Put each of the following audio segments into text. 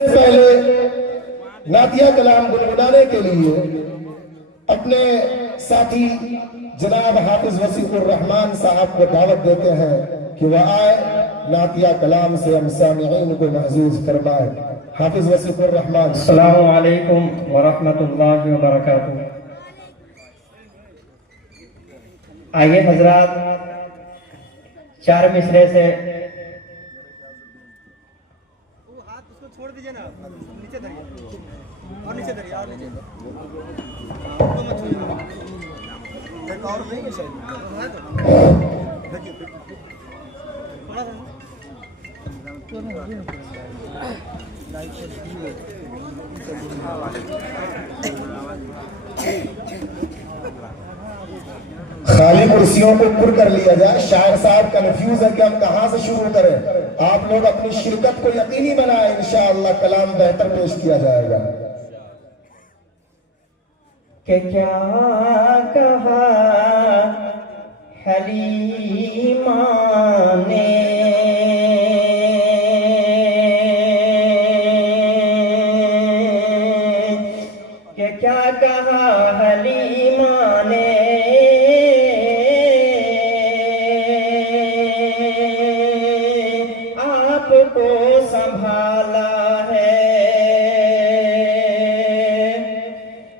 पहले नातिया कलाम गुनगुनाने के लिए अपने साथी जनाब हाफिज वसीकुर रहमान साहब को दावत देते हैं कि वह आए, नातिया कलाम से हम सामिईन को महजूज फरमाए। हाफिज वसीकुर रहमान। अस्सलामु अलैकुम व रहमतुल्लाहि व बरकातुहू। आइए हजरात, चार मिसरे से हाथ उसको छोड़ दीजिए ना, नीचे धरिए और नीचे धरिए और नीचे तो मत छूइए। एक और नहीं शायद है तो देखिए थोड़ा सा खाली कुर्सियों को पुर कर लिया जाए। शायर साहब कंफ्यूज है कि हम कहां से शुरू करें। आप लोग अपनी शिरकत को यकीनी बनाएं, इंशाअल्लाह कलाम बेहतर पेश किया जाएगा। कि क्या कहा हलीमा ने, कि क्या कहा हलीमा ने, आपको संभाला है।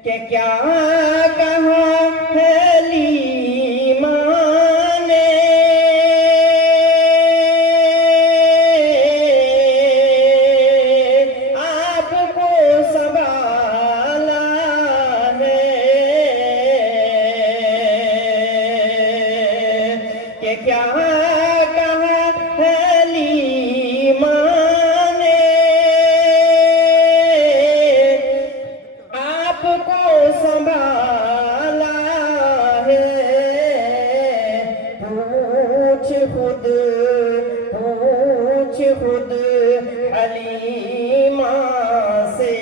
कि क्या कहा हलीमा ने, आपको संभाला है। कि क्या कहा हलीमा ने, आपको संभाला है। पूछ खुद हलीमा से,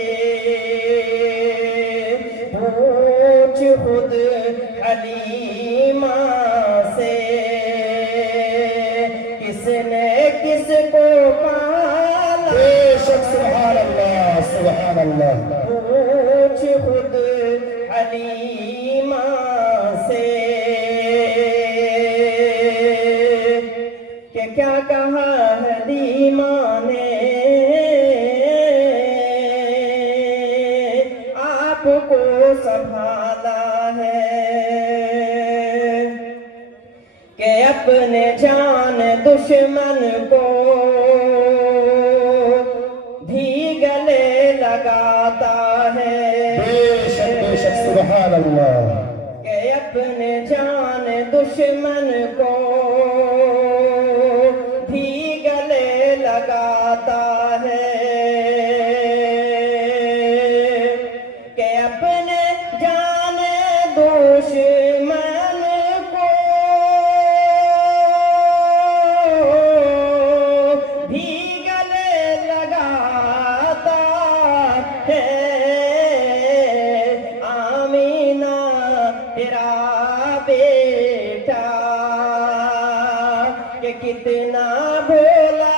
पूछ खुद हलीमा से, किसने किसको पाला। बेशक सुभान अल्लाह, सुभान अल्लाह। पूछ खुद हलीमा से, कि क्या कहा हलीमा ने, आपको संभाला है। कि अपने जान दुश्मन को भी गले लगाता है। बेशक बेशक सुभान अल्लाह। कि अपने जान दुश्मन को भी गले लगाता है। कि अपने जान दुश्मन को भी गले लगाता है। आमीना तेरा बेटा, कि कितना भोला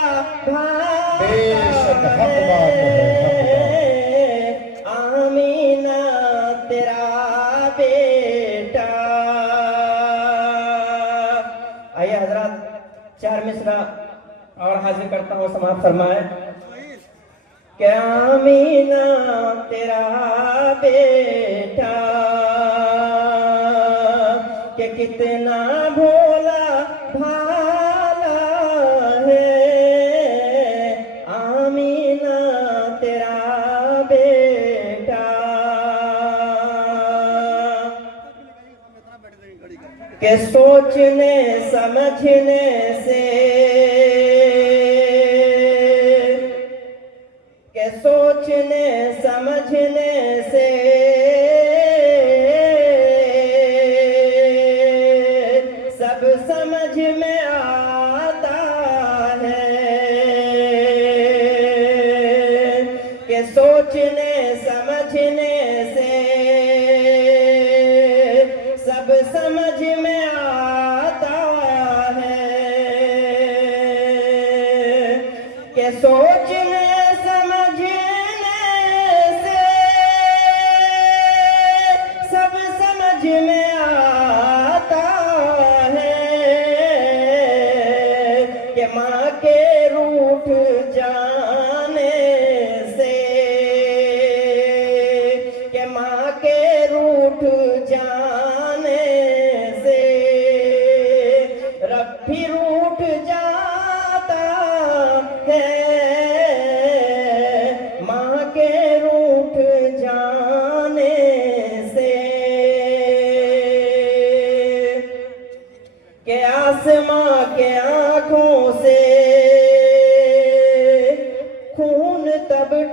बेशक भागा हक बात है, आमीना तेरा बेटा। आइए हजरत, चार मिसरा और हाजिर करता हूँ, समाप्त फरमाए। कि आमीना तेरा बेटा, कि कितना भोला भाला है। आमीना तेरा बेटा, कि सोचने समझने से, कि सोचने समझने से सब समझ में आता है। कि सोचने समझने से सब समझ में आता है। कि सोचने समझने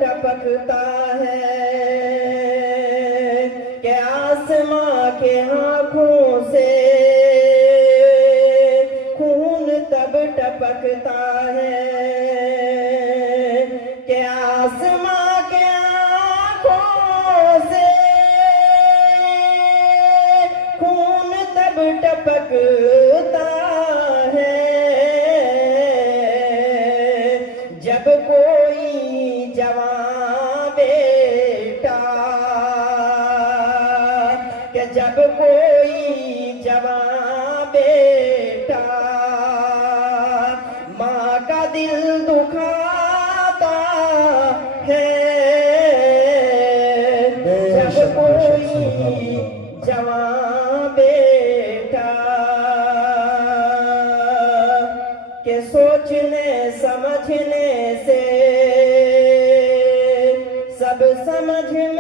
टपकता है कि आसमां के आंखों से खून तब टपकता है कि आसमां के आंखों से खून तब टपकता है जब कोई जवां बेटा कि जब कोई जवां बेटा माँ का दिल दुखाता है जब कोई जवां बेटा के सोचने समझने से सब समझ